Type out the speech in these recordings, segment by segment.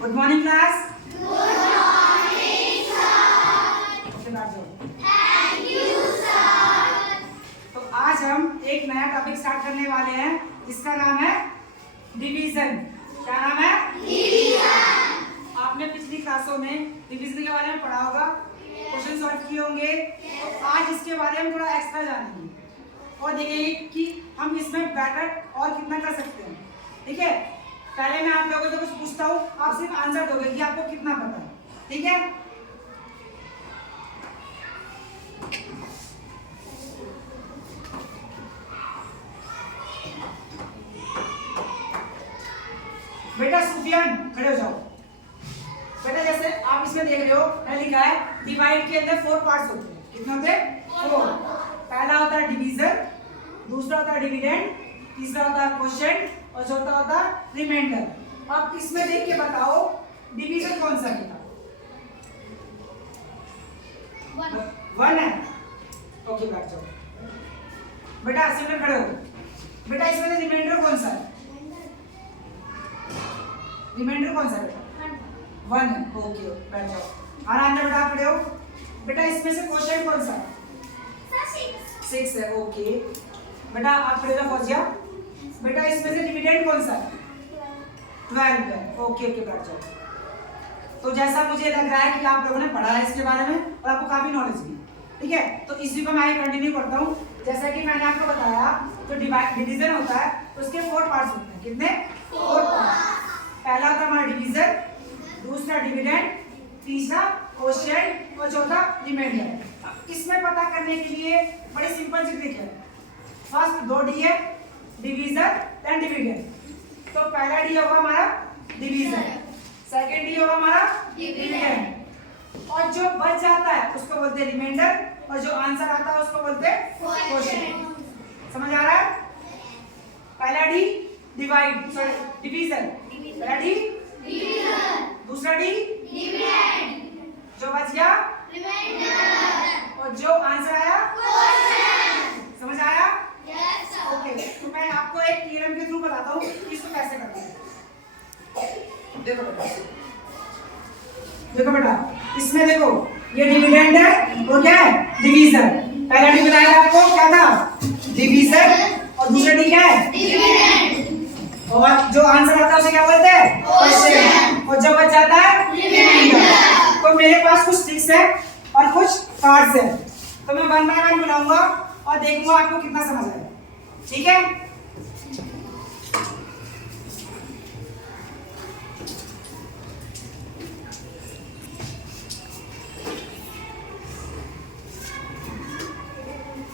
Good morning class. Good morning sir. Okay बैठ जाओ। Thank you sir. तो आज हम एक नया टॉपिक स्टार्ट करने वाले हैं जिसका नाम है डिवीजन। क्या नाम है? डिवीजन। आपने पिछली क्लासों में डिवीजन के बारे में पढ़ा होगा, क्वेश्चन सॉल्व किए होंगे। तो आज इसके बारे में थोड़ा एक्स्ट्रा जानेंगे और देखेंगे कि हम इसमें बेटर और कितना कर सकते हैं। ठीक है, पहले मैं आप लोगों से कुछ पूछता हूँ, आप सिर्फ आंसर दोगे कि आपको कितना पता है। ठीक है, बेटा सुफियान खड़े हो जाओ। बेटा जैसे आप इसमें देख रहे हो, मैंने लिखा है डिवाइड के अंदर 4 पार्ट्स होते हैं। कितने होते हैं? 4। पहला होता है डिवीजन, दूसरा होता है डिविडेंड, तीसरा होता है क्वोशिएंट और चौथा होता है रिमाइंडर। अब इसमें देख के बताओ डिवीजन कौन सा है? 1 है। ओके बैठ जाओ। बेटा सिमरन खड़े हो। बेटा इसमें से रिमाइंडर कौन सा है? रिमाइंडर कौन सा बेटा? 1 है। ओके बैठ जाओ। आराम से बेटा आप खड़े हो। बेटा इसमें से क्वोशिएंट कौन सा है? 6 है। ओके बेटा आप खड़े हो फौजिया। बेटा इसमें से डिविडेंड कौन सा है? 12 है। ओके ओके बैठ जाओ। तो जैसा मुझे लग रहा है कि आप लोगों ने पढ़ा है इसके बारे में और आपको काफी नॉलेज भी। ठीक है, तो इसी को मैं कंटिन्यू करता हूँ। जैसा कि मैंने आपको बताया, जो डिवीजन होता है उसके 4 पार्ट्स होते हैं। कितने? 4 पार्ट्स। पहला होता है हमारा डिवीजन, दूसरा डिविडेंड, तीसरा क्वोशिएंट और चौथा रिमाइंडर। इसमें पता करने के लिए बड़ी सिंपल सी ट्रिक है। फर्स्ट 2 डी है, डिवीजन देन डिविडेंड। तो पहला डी होगा हमारा डिवीजन, सेकंड डी होगा हमारा डिविडेंड, और जो बच जाता है उसको बोलते हैं रिमाइंडर, और जो आंसर आता है उसको बोलते हैं क्वोशिएंट। समझ आ रहा है? पहला डी डिवाइड, सॉरी डिवीजन, पहला डी डिवीजन, दूसरा डी डिविडेंड, जो बच गया रिमाइंडर और जो आंसर आया क्वोशिएंट। समझ आया? Yes sir. ओके, तो मैं आपको एक थ्योरम के थ्रू बताता हूँ कि इसको कैसे करते हैं। देखो बेटा, देखो बेटा इसमें देखो ये डिविडेंड है और क्या है? डिवीजन। पहला डी बताया था आपको क्या था? डिवीजन, और दूसरा डी क्या है? डिविडेंड, और जो आंसर आता है उसे क्या बोलते हैं? क्वोशिएंट। और जो बच जाता है रिमाइंडर। तो मेरे पास कुछ ट्रिक्स है और कुछ कार्ड्स है, तो मैं 1 बाय 1 बुलाऊंगा और देखूंगा आपको कितना समझ आएगा। ठीक है,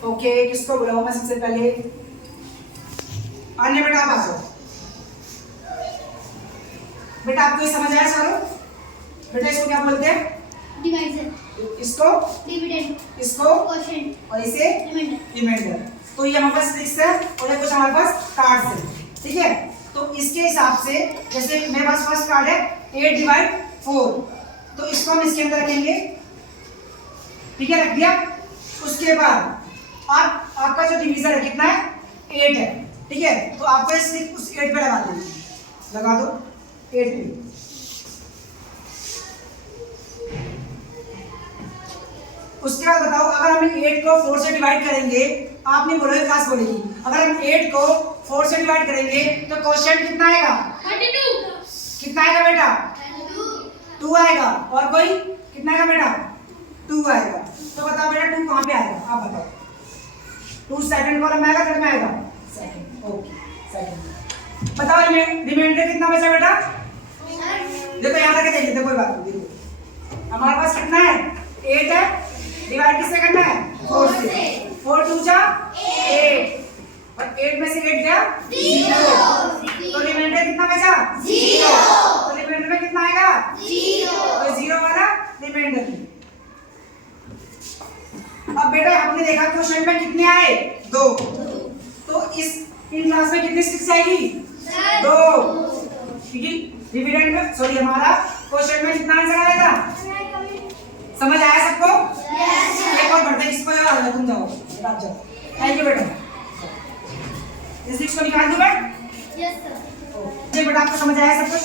ओके किसको बुलाऊं मैं सबसे पहले? अन्य बेटा आप आ जाओ। बेटा आपको ये समझ आया सारो? बेटा इसको क्या बोलते हैं? डिवीजन, इसको, डिविडेंड, इसको क्वोशिएंट और इसे रिमाइंडर। रिमाइंडर। तो ये हमारे पास ट्रिक्स है और ये कुछ हमारे पास कार्ड्स है। ठीक है, तो इसके हिसाब से जैसे मेरे पास फर्स्ट कार्ड है 8 डिवाइड 4, तो इसको हम इसके अंदर रखेंगे। ठीक है, रख दिया। उसके बाद आप आपका जो डिवीजन है कितना है? 8 है। ठीक है, तो आपको सिर्फ उस 8 पे लगा देना, लगा दो 8 पे। उसके बाद बताओ, अगर हम 8 को 4 से डिवाइड करेंगे, आप नहीं बोलोगे क्लास बोलेगी, अगर हम 8 को 4 से डिवाइड करेंगे तो क्वोशिएंट कितना आएगा? 32। कितना आएगा बेटा? 2 आएगा। और कोई कितना आएगा बेटा? 2 आएगा। तो बताओ बेटा 2 कहाँ पे आएगा? आप बताओ। 2 सेकंड कॉलम में आएगा, थर्ड में आएगा? सेकंड। Okay second. बताओ रिमाइंडर कितना बचा बेटा? देखो यहाँ करके देख लेते, कोई बात नहीं। देखो हमारे पास कितना है? 8 है। डिवाइड किससे करना है? 4 से। 4 2 जा 8, और 8 में से 8 गया 0। तो रिमाइंडर कितना बचा? 0। तो रिमाइंडर में कितना आएगा? 0। तो 0 वाला रिमाइंडर। अब बेटा हमने देखा क्वेश्चन में कितने आए? 2। तो इन क्लास में कितनी स्टिक्स आएगी? 2। ठीक है, डिविडेंड में सॉरी हमारा क्वेश्चन में कितना आंसर आएगा? समझ आया सबको? एक और बढ़ते किसको याद है? तुम जाओ बेटा, जाओ। थैंक यू बेटा। इस 6 को निकाल दूं मैं? Yes sir. ये बेटा आपको समझ आया सब कुछ?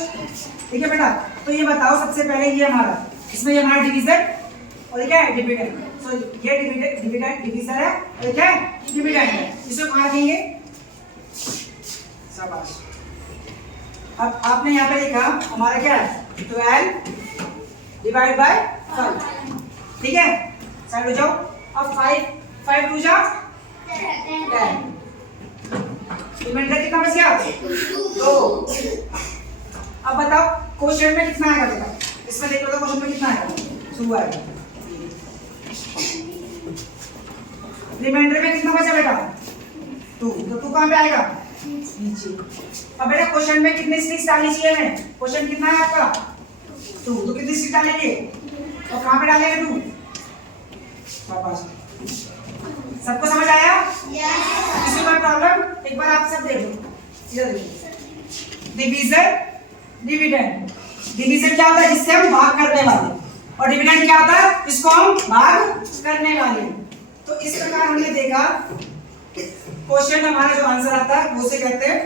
ठीक है बेटा, तो ये बताओ सबसे पहले ये हमारा, इसमें ये हमारा डिवीजन और ये क्या है डिविडेंड। सो ये डिविडेंड डिवीजन है और ये क्या है डिविडेंड है। इसे कहाँ देंगे? शाबाश। अब आपने यहाँ पे लिखा हमारा क्या है 12 डिवाइड बाय 5, ठीक है, साइड हो जाओ। अब 5 2 जा 10, रिमाइंडर कितना बच गया 2। अब बताओ क्वेश्चन में कितना आएगा बेटा? इसमें देख लो तो क्वेश्चन में कितना आएगा 2 आएगा। रिमाइंडर में कितना बचा बेटा 2, तो 2 कहाँ पे आएगा नीचे। अब बेटा क्वेश्चन में कितनी स्टिक्स डालनी चाहिए हमें? क्वेश्चन कितना है आपका 2, तो कितनी स्टिक डालेंगे और कहाँ पे डालेंगे 2? वापस। सबको समझ आया? किसी को प्रॉब्लम? एक बार आप सब देख लो। इधर देखो, डिवीजन डिविडेंड। डिवीजन क्या होता है? जिससे हम भाग करने वाले, और डिविडेंड क्या होता है? इसको हम भाग करने वाले। तो इस प्रकार हमने देखा क्वेश्चन हमारा जो आंसर आता है वो से कहते हैं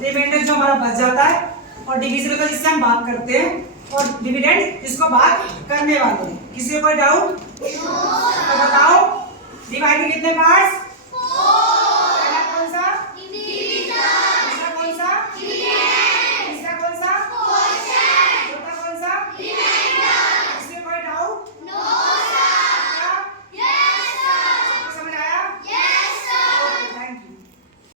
रिमाइंडर जो हमारा बच जाता है, और डिवीजन होता है जिससे हम भाग करते हैं, और डिविडेंड जिसको भाग करने वाले हैं। किसी को कोई डाउट? तो बताओ डिवाइड के कितने पार्ट्स?